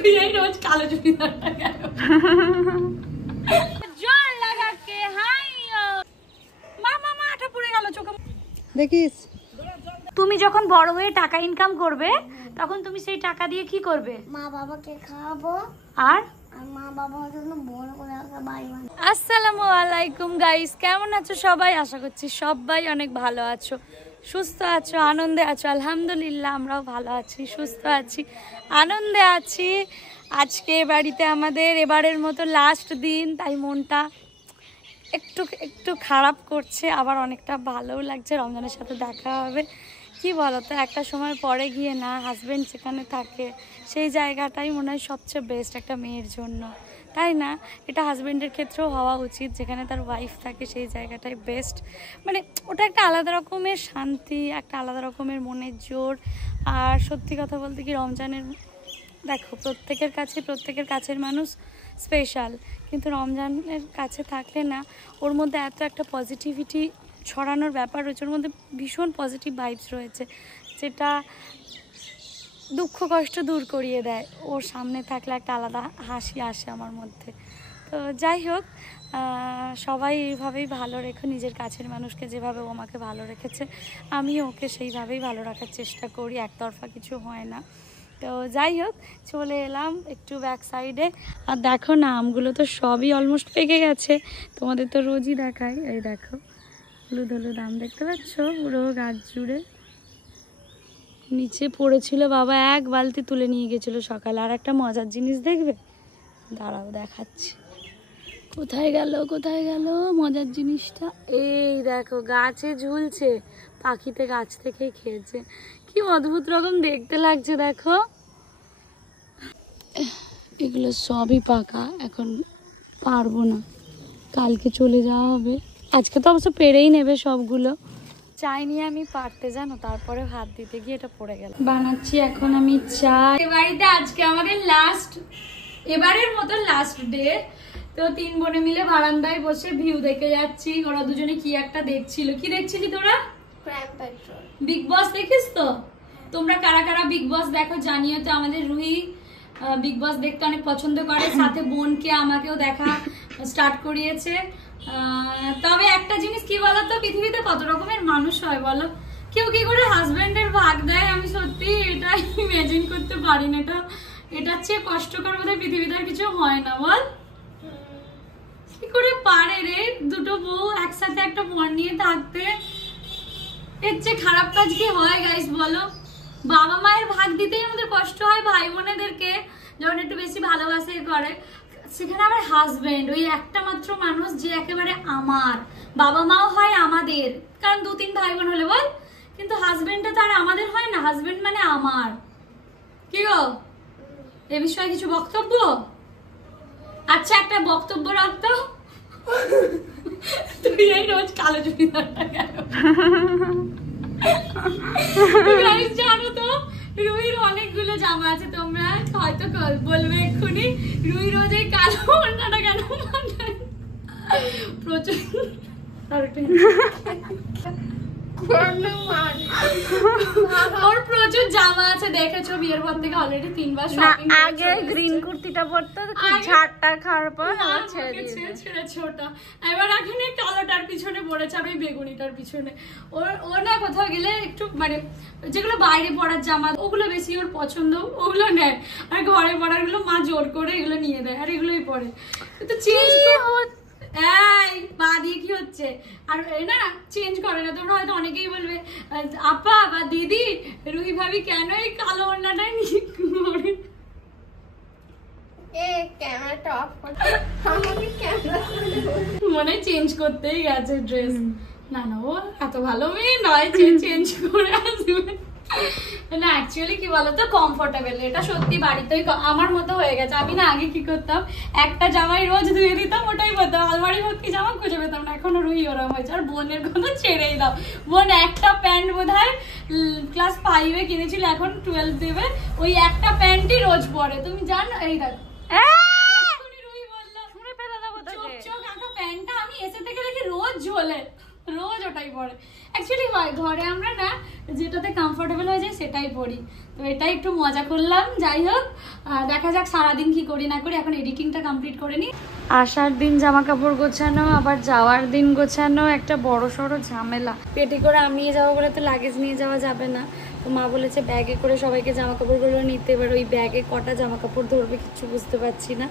তুই এই রোজ কালো চুড়িদারটা কেন জল লাগাকে হাইও মামা মাথা পুড়ে গেল চোখে দেখিস। তুমি যখন বড় হয়ে টাকা ইনকাম করবে তখন তুমি সেই টাকা দিয়ে কি করবে? মা বাবাকে খাওয়াবো আর মা বাবার জন্য বড় করে একটা বাড়ি বানাবো। আসসালামু আলাইকুম গাইস, কেমন আছো সবাই? আশা করছি সবাই অনেক ভালো আছো, সুস্থ আছো, আনন্দে আছো। আলহামদুলিল্লাহ আমরাও ভালো আছি, সুস্থ আছি, আনন্দে আছি। আজকে বাড়িতে আমাদের এবারের মতো লাস্ট দিন, তাই মনটা একটু খারাপ করছে, আবার অনেকটা ভালোও লাগছে। রমজানের সাথে দেখা হবে। কি বলতো, একটা সময় পরে গিয়ে না হাজব্যান্ড যেখানে থাকে সেই জায়গাটাই মনে হয় সবচেয়ে বেস্ট একটা মেয়ের জন্য, তাই না? এটা হাজব্যান্ডের ক্ষেত্রেও হওয়া উচিত, যেখানে তার ওয়াইফ থাকে সেই জায়গাটাই বেস্ট। মানে ওটা একটা আলাদা রকমের শান্তি, একটা আলাদা রকমের মনের জোর। আর সত্যি কথা বলতে কি, রমজানের দেখো প্রত্যেকের কাছের মানুষ স্পেশাল, কিন্তু রমজানের কাছে থাকলে না ওর মধ্যে এত একটা পজিটিভিটি ছড়ানোর ব্যাপার রয়েছে, ওর মধ্যে ভীষণ পজিটিভ ভাইবস রয়েছে, যেটা দুঃখ কষ্ট দূর করিয়ে দেয়। ওর সামনে থাকলে একটা আলাদা হাসি আসে আমার মধ্যে। তো যাই হোক, সবাই এইভাবেই ভালো রেখো নিজের কাছের মানুষকে, যেভাবে ও আমাকে ভালো রেখেছে আমি ওকে সেইভাবেই ভালো রাখার চেষ্টা করি, একতরফা কিছু হয় না। তো যাই হোক, চলে এলাম একটু ব্যাক সাইডে। আর দেখো না, আমগুলো তো সবই অলমোস্ট পেকে গেছে, তোমাদের তো রোজই দেখাই। এই দেখো হলুদ হলুদ আম দেখতে পাচ্ছ, পুরো গাছ জুড়ে। নিচে পড়েছিল, বাবা এক বালতি তুলে নিয়ে গেছিলো সকালে। আর একটা মজার জিনিস দেখবে, দাঁড়াও দেখাচ্ছি। কোথায় গেল মজার জিনিসটা? এই দেখো গাছে ঝুলছে, পাখিতে গাছ থেকেই খেয়েছে। কি অদ্ভুত রকম দেখতে লাগছে দেখো। এগুলো সবই পাকা, এখন পারবো না, কালকে চলে যাওয়া হবে। আজকে তো অবশ্য পেরেই নেবে সবগুলো। চাইনি আমি পারতে, জানো, তারপরে হাত দিতে গিয়ে এটা পড়ে গেল। বানাচ্ছি এখন আমি চা। বাড়িতে আজকে আমাদের এবারের মতো লাস্ট ডে। তো তিন বোনে মিলে বারান্দায় বসে ভিউ দেখে যাচ্ছি। ওরা দুজনে কি একটা দেখছিল। কি দেখছিলি তোরা? বিগ বস দেখিস তো? তোমরা কারা কারা বিগ বস দেখো জানিও তো। আমাদের রুহি বিগ বস দেখতে অনেক পছন্দ করে, সাথে বোনকে আমাকেও দেখা স্টার্ট করিয়েছে। তবে একটা জিনিস কি বলতো, পৃথিবীতে কত রকমের মানুষ হয় বলো। কেউ কি করে হাজবেন্ডের ভাগ দেয়, আমি সত্যি এটা ইমাজিন করতে পারি না। এটার চেয়ে কষ্টকর বোধহয় পৃথিবীতে আর কিছু হয় না, বল? কি করে পারে রে দুটো বউ একসাথে একটা মন নিয়ে থাকতে? এর চেয়ে খারাপ কাজ কি হয় গাইস বলো? বাবা মায়ের ভাগ দিতেই আমাদের কষ্ট হয়, ভাই বোনেদেরকে যখন একটু বেশি ভালোবাসে করে। সেখানে আমার হাজবেন্ড, ওই একটা মাত্র মানুষ যে একেবারে আমার। বাবা মাও হয় আমাদের, কারণ দু তিন ভাই বোন হলে বল, কিন্তু হাজবেন্ডটা তো আর আমাদের হয় না। হাজবেন্ড মানে আমার। কি গো, এ বিষয়ে কিছু বক্তব্য? আচ্ছা একটা বক্তব্য রাখতো, তুই এই রোজ কালো চুড়িদারটা কেন? জানো তো রুহির অনেকগুলো জামা আছে, তোমরা হয়তো বলবে এক্ষুনি রুহি রোজ এই কালো ওড়নাটা কেন মাথায়? প্রচুর ওর প্রচুর জামা আছে, দেখেছো বিয়ের পর থেকে অলরেডি 3 বার শপিং। আগে গ্রিন কুর্তিটা পরতো, ঝাড়টা খাওয়ার পর ছেড়েছে ওটা। এবার এখন এই কালোটার পিছনে পড়েছে, আমি বেগুনিটার পিছনে। ও না কোথাও গেলে একটু মানে যেগুলো বাইরে পরার জামা ওগুলো বেশি ওর পছন্দ, ওগুলো নেয়। আর ঘরে পরার গুলো মা জোর করে এগুলো নিয়ে দেয়, আর এগুলোই পরে। তো চেঞ্জ এই পা দিয়ে কি হচ্ছে? আর না চেঞ্জ করে না। তোমরা হয়তো অনেকেই বলবে আপা বা দিদি, রুহি ভাবি কেন এই কালো ওড়নাটা নিয়ে ঘোরে? মনে চেঞ্জ করতেই গেছে ড্রেস। না ও এত ভালো মেয়ে নয় চেঞ্জ করে আসবে না। অ্যাকচুয়ালি কি বলতো, কমফোর্টেবল। এটা সত্যি বাড়িতেই আমার মতো হয়ে গেছে। আমি না আগে কি করতাম, একটা জামাই রোজ ধুয়ে দিতাম, ওটাই করতাম। আলমারি ভর্তি জামা খুঁজে পেতাম না। এখনো রুহি ওরম হয়েছে। আর বোনের কথা ছেড়েই দাও, বোন একটা প্যান্ট বোধহয় ক্লাস 5-এ কিনেছিল, এখন 12 দেবে। ওই একটা প্যান্টই রোজ পরে, তুমি জানো? এই দেখো রুহি বললো চোখ একটা প্যান্টটা আমি এসে থেকে দেখি রোজ ঝোলে। রোজ ওটাই পরে। অ্যাকচুয়ালি হয় ঘরে আমরা না যেটাতে কমফোর্টেবল হয়ে যায় সেটাই পরি, তো এটাই একটু মজা করলাম। যাই হোক, দেখা যাক সারাদিন কি করি না করি। এখন এডিটিংটা কমপ্লিট করে নিই। আসার দিন জামা কাপড় গোছানো, আবার যাওয়ার দিন গোছানো, একটা বড় সড়ো ঝামেলা। পেটি করে আমি যাবো বলে তো লাগেজ নিয়ে যাওয়া যাবে না, তো মা বলেছে ব্যাগে করে সবাইকে জামা কাপড়গুলো নিতে। এবার ওই ব্যাগে কটা জামা কাপড় ধরবে কিচ্ছু বুঝতে পারছি না।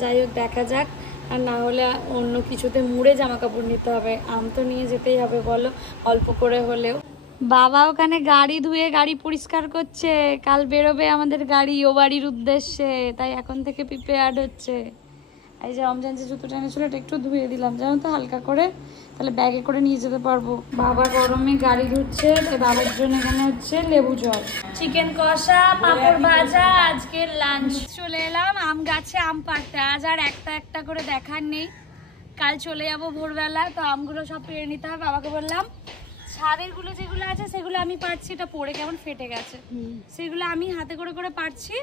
যাই হোক দেখা যাক, আর না হলে অন্য কিছুতে মুড়ে জামা কাপড় নিতে হবে। আম তো নিয়ে যেতেই হবে বলো, অল্প করে হলেও। বাবা ওখানে গাড়ি ধুয়ে গাড়ি পরিষ্কার করছে, কাল বেরোবে আমাদের গাড়ি ও বাড়ির উদ্দেশ্যে, তাই এখন থেকে প্রিপেয়ার্ড হচ্ছে। এই যে রমজান যে জুতো টেনেছিল এটা একটু ধুয়ে দিলাম জানো তো, হালকা করে, তাহলে ব্যাগে করে নিয়ে যেতে পারবো। বাবা গরমে গাড়ি ধুচ্ছে, তাই বাবার জন্য এখানে হচ্ছে লেবু জল, চিকেন কষা, পাঁপড় ভাজা, আজকের লাঞ্চ। চলে এলাম আম গাছে আম পাড়তে। আজ আর একটা একটা করে দেখার নেই, কাল চলে যাবো ভোরবেলা, তো আমগুলো সব পেরে নিতে হবে। বাবাকে বললাম ছাদের গুলো যেগুলো আছে সেগুলো আমি পারছি, এটা পড়ে কেমন ফেটে গেছে, সেগুলো আমি হাতে করে করে পারছি,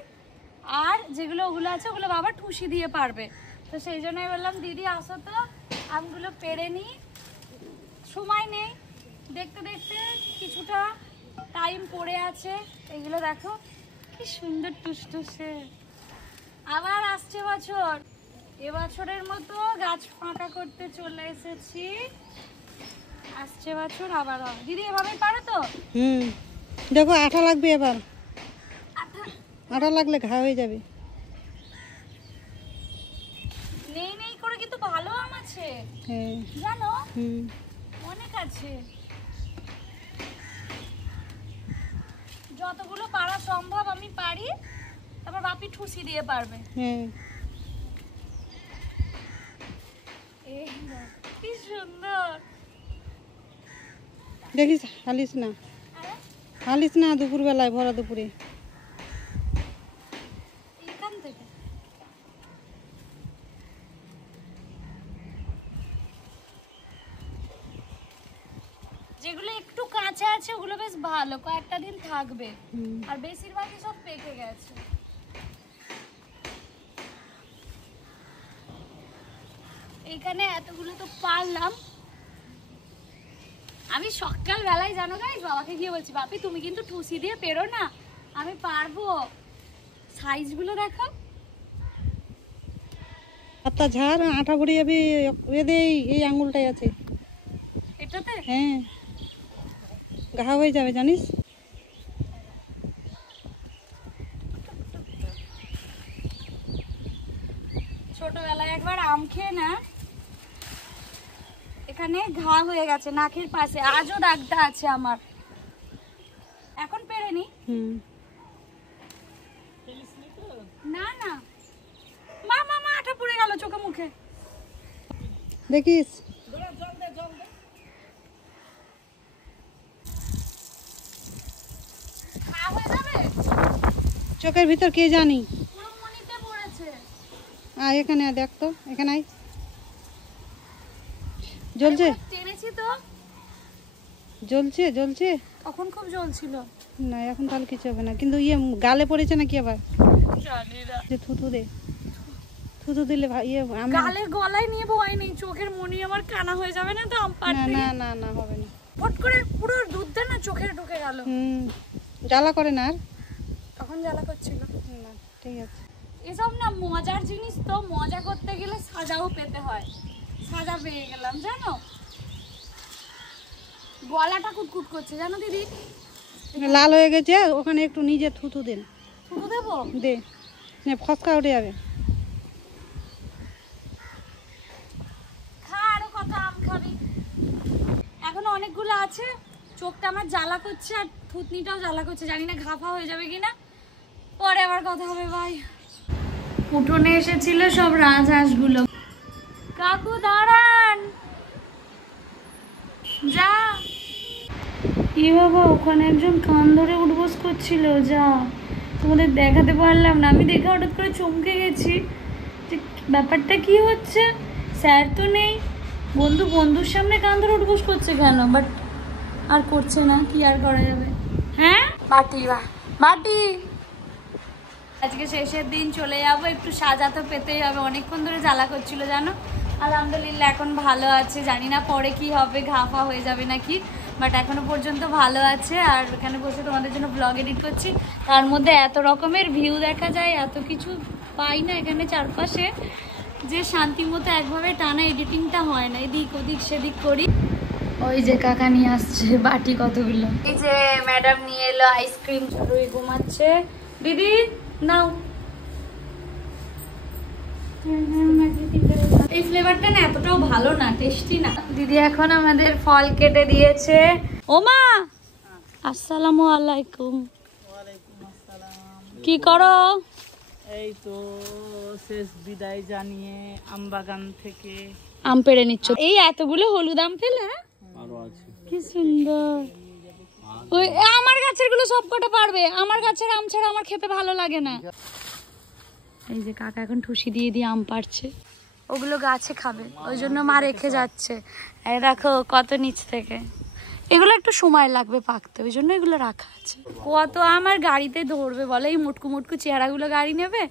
আর যেগুলো ওগুলো আছে ওগুলো বাবা ঠুসি দিয়ে পারবে। তো সেই জন্যই বললাম দিদি আসো তো আমগুলো পেরে নিই, সময় নেই, দেখতে দেখতে কিছুটা টাইম পড়ে আছে। এগুলো দেখো কি সুন্দর টুসটুসে। আবার আসছে বছর, এবছরের মতো গাছ ফাঁকা করতে চলে এসেছি। আসছে বছর আবার দিদি এভাবেই পারো তো? দেখো আঠা লাগবে, এবার আঠা লাগলে ঘা হয়ে যাবে। নেই নেই করে কিন্তু ভালো আম আছে জানো, অনেক আছে। যতগুলো পারা সম্ভব আমি পারি, তারপর বাপি ঠুসি দিয়ে পারবে। কি সুন্দর। দেখিস হালিস না দুপুর বেলায়, ভরা দুপুরে। এখান থেকে যেগুলো একটু কাঁচা আছে ওগুলো বেশ ভালো, কয়েকটা দিন থাকবে, আর বেশিরভাগই সব পেকে গেছে। এখানে এতগুলো তো পারলাম। আমি সকাল বেলায় জানো গাইস বাবাকে গিয়ে বলছি বাপি তুমি কিন্তু ঠুসি দিয়ে পেরো না, আমি পারবো। সাইজগুলো দেখো, পাতা ঝাড় আঠা ভরে যাবে। এই আঙুলটাই আছে এটাতে, হ্যাঁ ঘা হয়ে যাবে জানিস। ছোটবেলায় একবার আম খেয়ে না এখানে ঘা হয়ে গেছে নাকের পাশে, আজও দাগটা আছে আমার, এখন পেরেনি। না না মা মা মা আঠা পড়ে গেল চোখে মুখে, দেখিস। ঘা হয়ে যাবে চোখের ভিতর কে জানি। পুরো মনিতে পড়েছে। এখানে দেখ তো, এখানে আয়। জ্বলছে, টেনেছি তো, জ্বলছে তখন খুব জ্বলছিল না, এখন তাহলে কিছু হবে না। কিন্তু গালে পড়েছে নাকি আবার? জানি না, যে থুতু দিলে গালে গলায় নিয়ে ভয় নেই, চোখের মনি আমার কানা হয়ে যাবে না তো আম পাড়তে। না না না হবে না। ফট করে পুরো দুধটা না চোখে ঢুকে গেল। জ্বালা করে না আর? তখন জ্বালা করছিল না, ঠিক আছে। এসব না মজার জিনিস, তো মজা করতে গেলে সাজাও পেতে হয়, সাজা পেয়ে গেলাম জানো। গলাটা কুটকুট করছে জানো দিদি, লাল হয়ে গেছে, ওখানে একটু নিজে থুতু দেন। থুতু দেবো? দে, ফসকা উঠে যাবে। খা আরো কত আম খাবি, এখনো অনেকগুলো আছে। চোখটা আমার জ্বালা করছে আর থুতনিটাও জ্বালা করছে, জানি না ঘাফা হয়ে যাবে কিনা, পরে আবার কথা হবে ভাই। উঠোনে এসেছিল সব রাজহাঁসগুলো। কাকু দাঁড়ান, যা। কি বাবা ওখানে একজন কান ধরে উঠবোস করছিল, যা তোমাদের দেখাতে পারলাম না। আমি দেখে হঠাৎ করে চমকে গেছি যে ব্যাপারটা কি হচ্ছে। স্যার তো নেই, বন্ধুর সামনে কান ধরে উঠবোস করছে কেন, বাট আর করছে না, কি আর করা যাবে। হ্যাঁ বাটি, বাটি আজকে শেষের দিন চলে যাবো, একটু সাজা তো পেতেই হবে, অনেকক্ষণ ধরে জ্বালা করছিল জানো। আলহামদুলিল্লাহ এখন ভালো আছে, জানি না পরে কি হবে, ঘা ফা হয়ে যাবে নাকি, বাট এখনো পর্যন্ত ভালো আছে। আর এখানে বসে তোমাদের জন্য ব্লগ এডিট করছি, তার মধ্যে এত রকমের ভিউ দেখা যায়, এত কিছু পাই না এখানে চারপাশে, যে শান্তি মতো একভাবে টানা এডিটিংটা হয় না, এদিক ওদিক সেদিক করি। ওই যে কাকা নিয়ে আসছে বাটি কতগুলো, এই যে ম্যাডাম নিয়ে এলো আইসক্রিম, চড়ুই ঘুমাচ্ছে। দিদি নাও, এই ফ্লেভারটা না এতটাও ভালো না, টেস্টি না। দিদি এখন আমাদের ফল কেটে দিয়েছে। ওমা আসসালামু আলাইকুম। কি করো? এই তো শেষ বিদায় জানিয়ে আম বাগান থেকে আম পেড়ে নিচ্ছ? এই এতগুলো হলুদ আম পেলে? আরো আছে। কি সুন্দর। ওই আমার গাছের গুলো সব কটা পারবে, আমার গাছের আম ছাড়া আমার খেতে ভালো লাগে না। এই যে কাকা এখন ঠুসি দিয়ে দিয়ে আম পাড়ছে, ওগুলো গাছে খাবে, ওই জন্য মা রেখে যাচ্ছে। এই দেখো কত নিচ থেকে, এগুলো একটু সময় লাগবে পাকতে, ওই জন্য এগুলো রাখা আছে। কত আমার গাড়িতে ধরবে বলে, এই মুটকু মুটকু চেহারাগুলো গাড়ি নেবে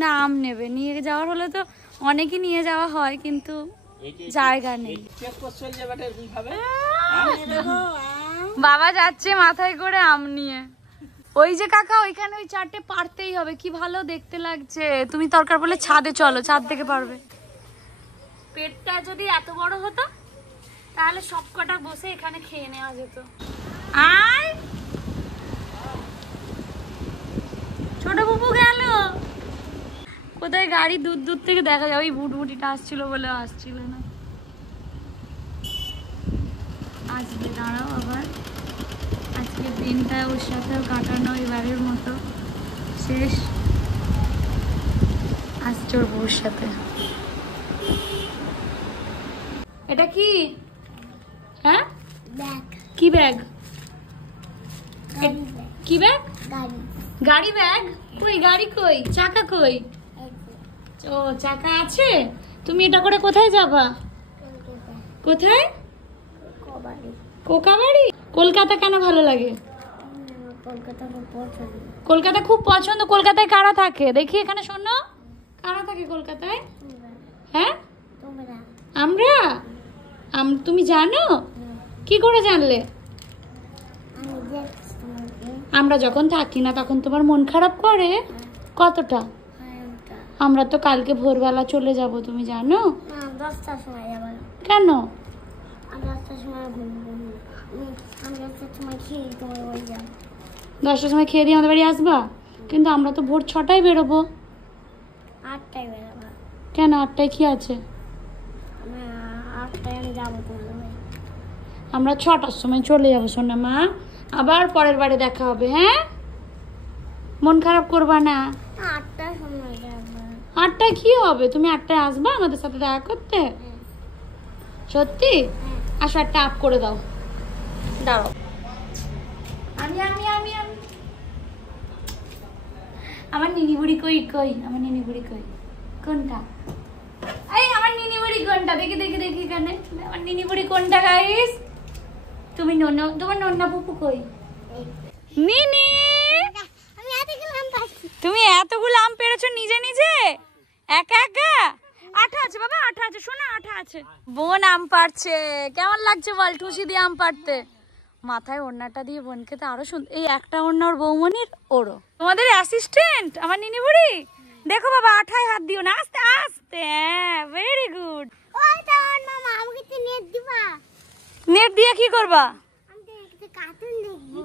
না আম নেবে, নিয়ে যাওয়ার হলে তো অনেকই নিয়ে যাওয়া হয়, কিন্তু জায়গা নেই। বাবা যাচ্ছে মাথায় করে আম নিয়ে। ওই যে কাকা ওইখানে ওই চারটে পারতেই হবে, কি ভালো দেখতে লাগছে। তুমি দরকার বলে ছাদে চলো, ছাদ থেকে পারবে। পেটটা যদি এত বড় হতো তাহলে সব কটা বসে এখানে খেয়ে নেওয়া যেত। আয় ছোট বুবু গেল কোথায়, গাড়ি দূর দূর থেকে দেখা যায়, ওই ভুটভুটিটা আসছিল বলে আসছিল না, আসবে, দাঁড়াও আবার। আজকের দিনটা ওর সাথেও কাটানো এবারের মতো শেষ, আসছে ওর বউর সাথে। এটা কি? হ্যাঁ ব্যাগ, কি ব্যাগ? গাড়ি ব্যাগ, কি ব্যাগ? গাড়ি, গাড়ি ব্যাগ? কই গাড়ি কই, চাকা কই? ও চাকা আছে। তুমি এটা করে কোথায় যাবা? কোথায়? কবাড়ি, কোকাবাড়ি? কলকাতা কেন ভালো লাগে? কলকাতা খুব পছন্দ। কলকাতা খুব পছন্দ। কলকাতায় কারা থাকে দেখি, এখানে শোনো, কারা থাকে কলকাতায়? হ্যাঁ তোমরা, আমরা। তুমি জানো? কি করে জানলে? আমি দেখছি তোমাকে। আমরা যখন থাকি না তখন তোমার মন খারাপ করে কতটা? আমরা তো কালকে ভোরবেলা চলে যাব, তুমি জানো? না 10টার সময় যাবো। কেন? আমি 10টার সময় ঘুমবো, আমি 10টার সময় খেয়ে তোমার বাড়ি যাবো। 10টার সময় খেয়ে দিয়ে আমাদের বাড়ি আসবা? কিন্তু আমরা তো ভোর 6টায় বেরোবো। 8টায় বেরোবো। কেন 8টায় কি আছে? 8টায় আমি যাবো তোমার বাড়ি। আমরা 6টার সময় চলে যাবো সোনা মা, আবার পরের বারে দেখা হবে। হ্যাঁ মন খারাপ করবা না। 8টার সময় যাবো। 8টায় কি হবে? তুমি 8টায় আসবা আমাদের সাথে দেখা করতে? সত্যি? আসো একটা আপ করে দাও, দাঁড়াও। আমি আমি আমি আমি আমার নিনি বুড়ি কই, কই আমার নিনি বুড়ি কই, কোনটা? এই আমার নিনি বুড়ি কোনটা? দেখি দেখি দেখি এখানে আমার নিনি বুড়ি কোনটা গাইস? তুমি নন্না, তোমার নন্না পুপু কই? নিনি আমি এতগুলো আম পাচ্ছি। তুমি এতগুলো আম পেড়েছো নিজে নিজে একা একা? আঠা আছে বাবা, আঠা আছে, শোনা আঠা আছে। বোন আম পাড়ছে, কেমন লাগছে বল টুসি দিয়ে আম পাড়তে? মাথায় ওড়নাটা দিয়ে বোনকে তো আরো সুন্দর। এই একটা ওড়না ওর বৌমনির, ওরও তোমাদের অ্যাসিস্ট্যান্ট আমার নিনি বুড়ি। দেখো বাবা আঠায় হাত দিও না, আস্তে আস্তে। হ্যাঁ ভেরি গুড। ওই তো মামা, আমাকে তো নেট দিবা? নেট দিয়ে কি করবা? আমি তো একটা কার্টুন দেখবো।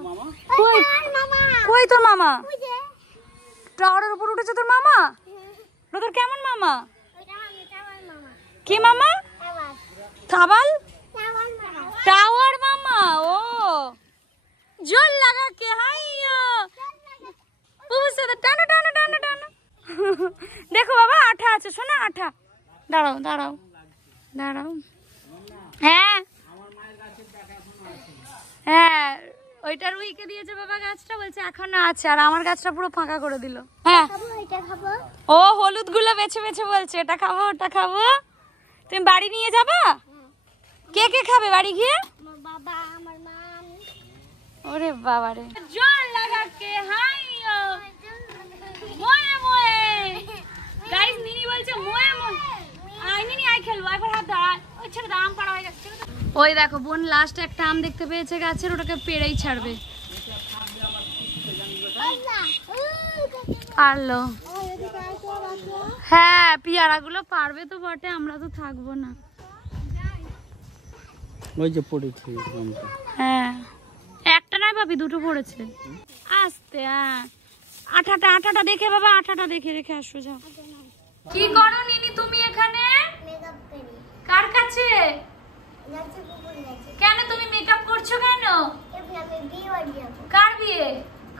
কই মামা, কই তোর মামা? ওই যে টাওয়ারের উপর উঠেছে তোর মামা? তোর কেমন মামা? ওইটা আমার মামা। কি মামা? আবার থাবাল আমার মামা। টাওয়ার মামা। ও জোর লাগা কে হাইयो বুঝছে তো, টানো টানো টানো টানো। দেখো বাবা আঠা আছে, শোনা আঠা। দাঁড়াও দাঁড়াও দাঁড়াও। হ্যাঁ হ্যাঁ ওইটা রুইকে দিয়েছে বাবা, গাছটা বলছে এখনো আছে, আর আমার গাছটা পুরো ফাঁকা করে দিল। হ্যাঁ খাবো, এটা খাবো। ও হলুদ গুলো বেছে বেছে বলছে এটা খাবো ওটা খাবো। তুমি বাড়ি নিয়ে যাবা? কে কে খাবে বাড়ি গিয়ে? আমার বাবা, আমার মা। ওরে বাবা রে, জল লাগা কে হাইयो মোয়ে মোয়ে গাইস নিনি বলছে মোয়ে মোয়ে আই নিনি আই খেলবো একবার হাত ধর ওই ছেড়ে দাও আম পাড়া হয়ে গেছে ওই দেখো বোন লাস্ট একটা আম দেখতে পেয়েছে গাছের ওটাকে পেড়েই ছাড়বে পারলো হ্যাঁ পিয়ারাগুলো পারবে তো বটে আমরা তো থাকবো না ওই যে পড়েছে হ্যাঁ একটা নয় ভাবি দুটো পড়েছে আস্তে হ্যাঁ আঠাটা দেখে বাবা আঠাটা দেখে রেখে আসো যাও কি করো নিনি তুমি এখানে মেকআপ করি কার কাছে যাচ্ছে কুকুর গেছে কেন তুমি মেকআপ করছো কেন এমনি আমি বিয়ে বাড়ি যাবো কার বিয়ে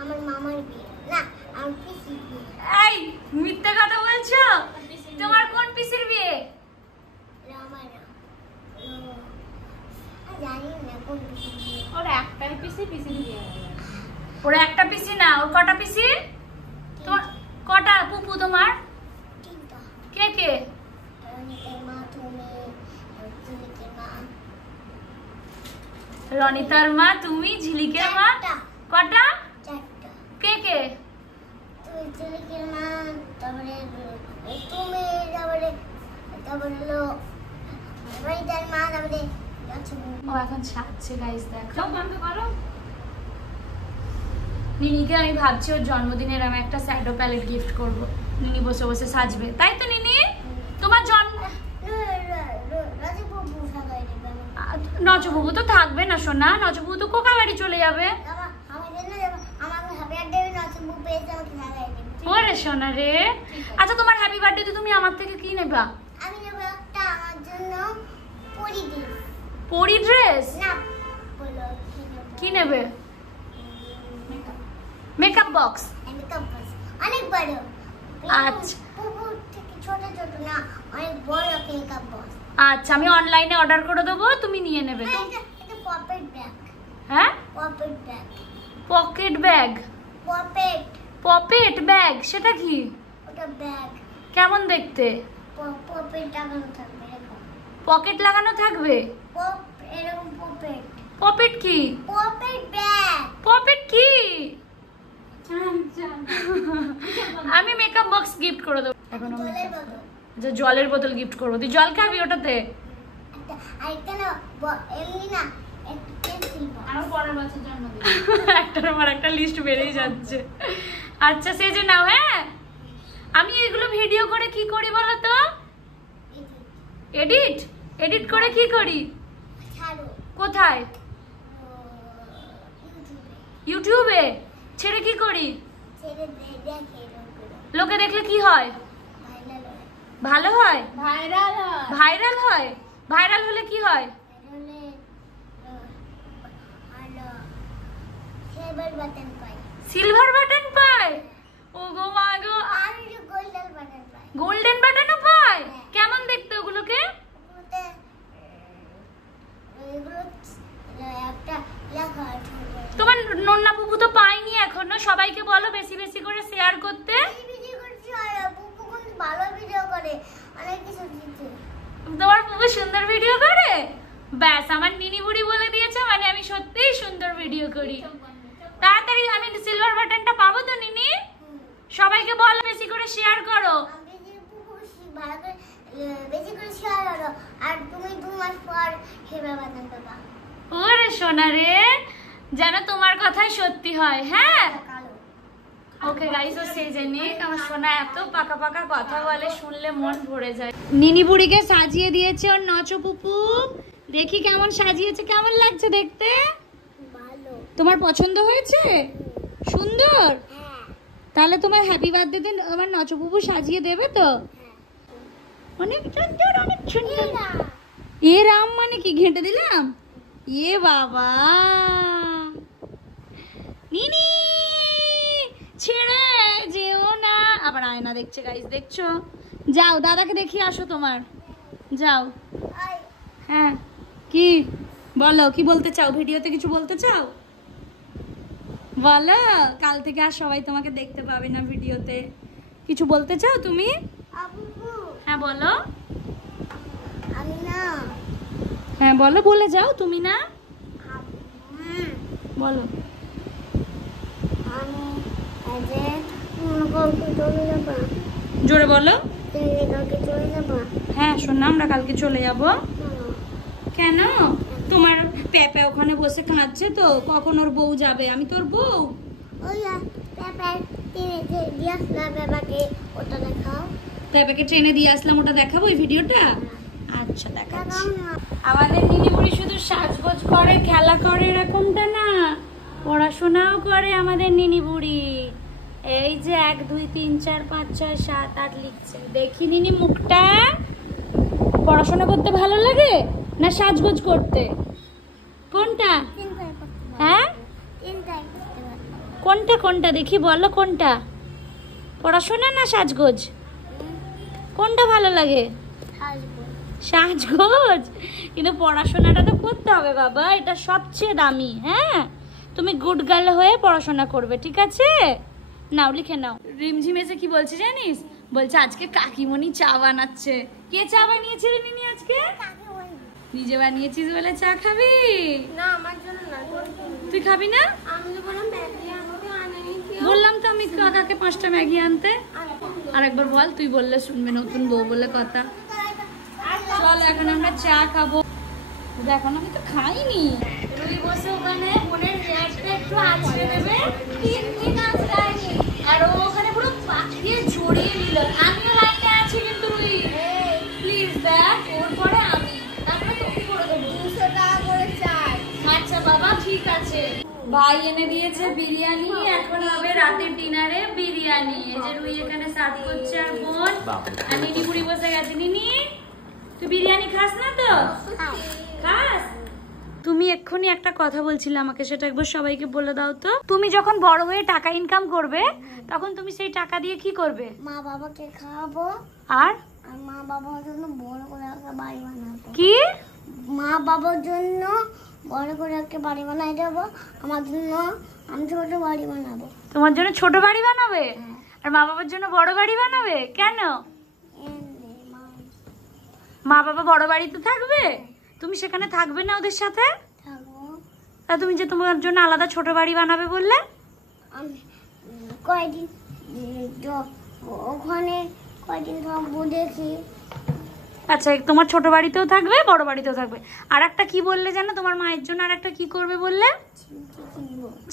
আমার মামার বিয়ে না আমার পিসির বিয়ে এই মিথ্যে কথা বলছো তোমার কোন পিসির বিয়ে রামায়ণ জানি না কোন পিসির বিয়ে ওর একটাই পিসি বিয়ে ওর একটা পিসি না ওর কটা পিসি তোমার কটা পুপু তোমার তিনটা কে কে রনিতের মা তুমি ঝিলিকের মা রনিতার মা তুমি ঝিলিকের মা চারটা। কটা চারটা কে কে তুই ঝিলিকের মা তারপরে তুমি তারপরে হলো রনিতার মা তারপরে আছে ও এখন সাজছে গাইস দেখো বন্ধ করো নিনিকে আমি ভাবছি ওর জন্মদিনের আমি একটা স্যাডো প্যালেট গিফট করব নিনি বসে বসে সাজবে তাই তো নিনি তোমার জন্ম রাজীববাবু সাজাই দেবে নচবুবু তো থাকবে না সোনা নচবুবু তো কোকা বাড়ি চলে যাবে আমাকে হ্যাপি বার্থডে রাজীববাবু পেয়েছে আমাকে সাজাই দেবে ওরে সোনা রে আচ্ছা তোমার হ্যাপি বার্থডে তুমি আমার থেকে কি নেবা আমি নেবো একটা আমার জন্য পরি ড্রেস পরি ড্রেস না বলো কি নেবে মেকআপ বক্স মেকআপ বক্স অনেক বড় আচ্ছা পুকুর থেকে ছোট ছোট না অনেক বড় মেকআপ বক্স আচ্ছা আমি অনলাইনে অর্ডার করে দেবো তুমি নিয়ে নেবে তো এটা পকেট ব্যাগ হ্যাঁ pocket bag pocket bag pocket pocket bag সেটা কি ওটা ব্যাগ কেমন দেখতে পকেট লাগানো থাকবে এরকম পকেট লাগানো থাকবে পপ এরকম পকেট পকেট কি পকেট ব্যাগ পকেট কি আমি মেকআপ বক্স গিফট করে দেবো এখন জলের বোতল যে জলের বোতল গিফট করবো তুই জল খাবি ওটাতে একটা আরেকটা না এমনি না একটা পেন্সিল আরো পরের বছর জন্মদিন একটার পর একটা লিস্ট বেড়েই যাচ্ছে আচ্ছা সেজে নাও হ্যাঁ আমি এগুলো ভিডিও করে কি করি বলো তো এডিট এডিট করে কি করি ছাড়ো কোথায় ইউটিউবে ইউটিউবে ছেড়ে কি করি ছেড়ে দেখে লোকগুলো লোকে দেখলে কি হয় ভাইরাল হয় ভালো হয় ভাইরাল হয় ভাইরাল হয় ভাইরাল হলে কি হয় হলে হলো সেবার বাটন পাই সিলভার বাটন পায় ও গো মা গো আর গোল্ডেন বাটন পাই গোল্ডেন বাটনও পায় কেমন দেখতে ওগুলোকে ওতে এগুলো একটা লেখা আছে তোমার নন্না বুবু তো পাইনি এখনো সবাইকে বলো বেশি বেশি করে শেয়ার করতে এই ভিডিও করছি আর বুবু কোন ভালো ভিডিও করে অনেক কিছু দিতে তোমার বুবু সুন্দর ভিডিও করে ব্যাস আমার নিনি বুড়ি বলে দিয়েছে মানে আমি সত্যিই সুন্দর ভিডিও করি তাড়াতাড়ি আমি সিলভার বাটনটা পাবো তো নিনি সবাইকে বলো বেশি করে শেয়ার করো আমি যে বুবু ভালো করে বেশি করে শেয়ার করো আর তুমি 2 মাস পর সেবার বাটন পাবা ওরে সোনা রে যেন তোমার কথাই সত্যি হয় হ্যাঁ কালো ওকে গাইস ও সেজে নিক আমার সোনা এত পাকা পাকা কথা বলে শুনলে মন ভরে যায় নিনি বুড়িকে সাজিয়ে দিয়েছে ওর নচো পুপু দেখি কেমন সাজিয়েছে কেমন লাগছে দেখতে ভালো তোমার পছন্দ হয়েছে সুন্দর হ্যাঁ তাহলে তোমার হ্যাপি বার্থডে দিন আমার নচো পুপু সাজিয়ে দেবে তো অনেক সুন্দর অনেক সুন্দর এ রাম মানে কি ঘেঁটে দিলাম এ বাবা নিনি ছেড়ে যেও না আবার আয়না দেখছে গাইস দেখছো যাও দাদাকে দেখিয়ে আসো তোমার যাও আই হ্যাঁ কি বলো কি বলতে চাও ভিডিওতে কিছু বলতে চাও বলো কাল থেকে আর সবাই তোমাকে দেখতে পাবে না ভিডিওতে কিছু বলতে চাও তুমি আবু হ্যাঁ বলো আমি না হ্যাঁ বলো বলে যাও তুমি না বলো আমি যে কালকে চলে যাবা? জোরে বলো। কালকে চলে যাবা? হ্যাঁ শোনা, আমরা কালকে চলে যাব। কেন? তোমার পেপে ওখানে বসে কাঁদছে তো, কখন ওর বউ যাবে? আমি তোর বউ। ওই পেপার দিয়ে আসলাম পেপাকে, ওটা দেখাও। পেপেকে ট্রেনে দিয়ে আসলাম, ওটা দেখাবো এই ভিডিওটা? আচ্ছা দেখাচ্ছি। আমাদের নিনিবুড়ি শুধু সাজগোজ করে, খেলা করে এরকমটা না, পড়াশোনাও করে আমাদের নিনিবুড়ি। এই যে 1 2 3 4 5 6 7 8 লিখছে। দেখি নিনি মুখটা। পড়াশোনা করতে ভালো লাগে না সাজগোজ করতে? কোনটা? হ্যাঁ কোনটা কোনটা দেখি বলো, কোনটা? পড়াশোনা না সাজগোজ? কোনটা ভালো লাগে? সাজগোজ। কিন্তু পড়াশোনাটা তো করতে হবে বাবা, এটা সবচেয়ে দামি। হ্যাঁ, তুমি গুড গার্ল হয়ে পড়াশোনা করবে, ঠিক আছে? নাও লিখে নাও। রিমঝিম এসে কি বলছে জানিস? বলছে আজকে কাকিমণি চা বানাচ্ছে। কে চা বানিয়েছে রে নিনি আজকে? নিজে বানিয়েছিস বলে চা খাবি? না আমার জন্য না, তুই খাবি না? আমি তো বললাম ম্যাগি আমাকে আনানি। বললাম তো আমি কাকাকে 5টা ম্যাগি আনতে। আরেকবার বল, তুই বললে শুনবে, নতুন বউ বলে কথা। চল এখন আমরা চা খাবো। এখন আমি তো খাইনি। রুই বসে ওখানে বোনের হেয়ারটা একটু আছড়ে দেবে, 3 দিন আছড়ায়নি, আর ও ওখানে পুরো পাখি দিয়ে জড়িয়ে নিল। আমিও লাইনে আছি কিন্তু রুই, প্লিজ দেখ, ওর পরে আমি, তারপরে তোকে করে দেবো। 200 টাকা করে চাই। আচ্ছা বাবা ঠিক আছে। ভাই এনে দিয়েছে বিরিয়ানি, এখন হবে রাতের ডিনারে বিরিয়ানি। এই যে রুই এখানে সার্ভ করছে আর বোন, আর নিনি বুড়ি বসে গেছে। নিনি তুই বিরিয়ানি খাস না তো? খাস? তুমি এক্ষুনি একটা কথা বলছিলে আমাকে, সেটা একবার সবাইকে বলে দাও তো। তুমি যখন বড় হয়ে টাকা ইনকাম করবে, তখন তুমি সেই টাকা দিয়ে কি করবে? মা বাবাকে খাওয়াবো, আর মা বাবার জন্য বড় করে একটা বাড়ি বানাবো। কি? মা বাবার জন্য বড় করে একটা বাড়ি বানাই দেবো, আমার জন্য আমি ছোট বাড়ি বানাবো। তোমার জন্য ছোট বাড়ি বানাবে, আর মা বাবার জন্য বড় বাড়ি বানাবে? কেন? মা বাবা বড় বাড়িতে থাকবে, তুমি সেখানে থাকবে না ওদের সাথে? থাকবো। তা তুমি যে তোমার জন্য আলাদা ছোট বাড়ি বানাবে বললে? আমি কয়দিন ওখানে কয়দিন থাকবো দেখি। আচ্ছা, তোমার ছোট বাড়িতেও থাকবে, বড় বাড়িতেও থাকবে। আর একটা কি বললে জানো, তোমার মায়ের জন্য আর একটা কি করবে বললে?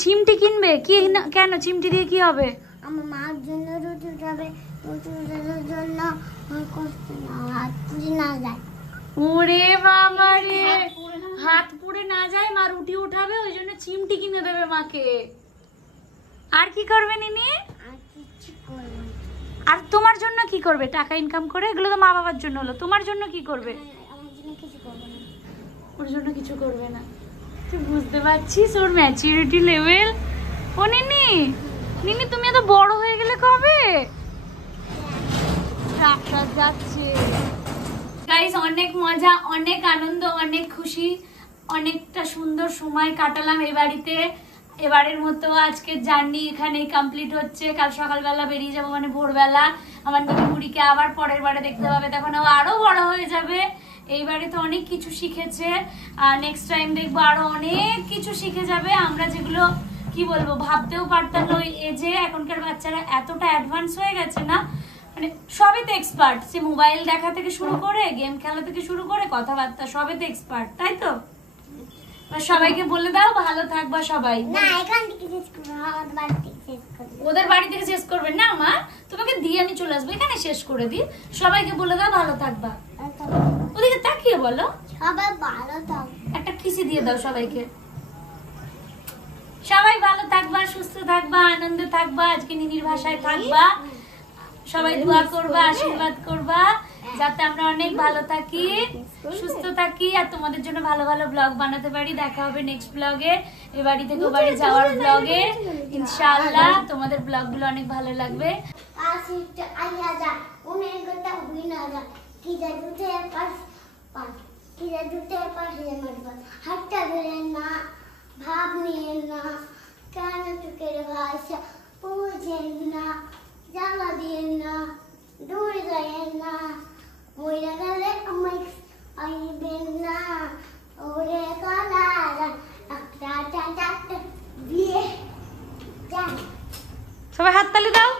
চিমটি কিনবে? কি কেন? চিমটি দিয়ে কি হবে? আমার মার জন্য রুটি উঠাবে, রুটি উঠানোর জন্য কষ্ট না, হাত পুড়ে না যায়। ওরে বাবা রে, হাত পুড়ে না যায়, মা রুটি উঠাবে, ওই জন্য চিমটি কিনে দেবে মাকে। আর কি করবে নিনি? আর কিছু করবো না। আর তোমার জন্য কি করবে টাকা ইনকাম করে? এগুলো তো মা বাবার জন্য হলো, তোমার জন্য কি করবে? আমার জন্য কিছু করবো না। ওর জন্য কিছু করবে না। তুই বুঝতে পারছিস ওর ম্যাচুরিটি লেভেল? ও নিনি, নিনি তুমি এত বড় হয়ে গেলে কবে? রাস্তায় যাচ্ছে। গাইস, অনেক মজা, অনেক আনন্দ, অনেক খুশি, অনেকটা সুন্দর সময় কাটালাম এই বাড়িতে। এবারের মতো আজকের জার্নি এখানেই কমপ্লিট হচ্ছে। কাল সকালবেলা বেরিয়ে যাবো, মানে ভোরবেলা। আমার নিনি বুড়িকে আবার পরের বারে দেখতে পাবে, তখন ও আরো বড় হয়ে যাবে। এইবারে তো অনেক কিছু শিখেছে, আর নেক্সট টাইম দেখবো আরো অনেক কিছু শিখে যাবে। আমরা যেগুলো কি বলবো ভাবতেও পারতাম না ওই এজে, এখনকার বাচ্চারা এতটা অ্যাডভান্স হয়ে গেছে না, মানে সবেতে এক্সপার্ট। সে মোবাইল দেখা থেকে শুরু করে, গেম খেলা থেকে শুরু করে, কথাবার্তা সবেতে এক্সপার্ট, তাই তো? সবাইকে বলে দাও ভালো থাকবা সবাই। না, এখান থেকে শেষ করবো, আমাদের বাড়ি থেকে শেষ করবো। ওদের বাড়ি থেকে শেষ করবে না মা, তোমাকে দিয়ে আমি চলে আসবো, এখানে শেষ করে দিই। সবাইকে বলে দাও ভালো থাকবা। ওদিকে তাকিয়ে বলো সবাই ভালো থাকবে। একটা কিসি দিয়ে দাও সবাইকে। সবাই ভালো থাকবা, সুস্থ থাকবা, আনন্দে থাকবা, আজকে নিনির ভাষায় থাকবা। সবাই দোয়া করবা, আশীর্বাদ করবা, যাতে আমরা অনেক ভালো থাকি, সুস্থ থাকি, আর তোমাদের জন্য ভালো ভালো ব্লগ বানাতে পারি। দেখা হবে নেক্সট ব্লগে, এ বাড়ি থেকে ও বাড়ি যাওয়ার ব্লগে। ইনশাআল্লাহ তোমাদের ব্লগগুলো অনেক ভালো লাগবে। আসিটা আইয়া যা, উনের গোটা হুইনা যা, কি যা দুটে পাস পাস, কি যা দুটে পাস মারবাস। হাতটা ধরে না, ভাব নিয়ে না, কেন চোখের ভাষা বুঝেন না, জ্বালা দিয়ে না, দূর যায় না, মইরা গেলে আমায় আইবেন না, ওরে কলা একটা টাটা দিয়ে যা। সবাই হাততালি দাও।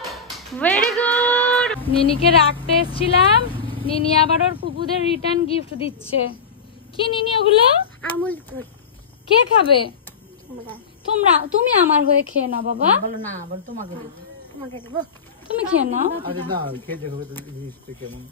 Very good. নিনিকে রাখতে এসেছিলাম, নিনি আবার ওর ফুপুদের রিটার্ন গিফট দিচ্ছে। কি নিনি ওগুলো? আমুল দুধ। কে খাবে? তোমরা। তুমি আমার হয়ে খেয়ে নাও বাবা। বলো না, বল তোমাকে দেবো। তোমাকে দেবো। তুমি খেয়ে নাও। আরে না খেয়ে দেখো তো জিনিসটা কেমন।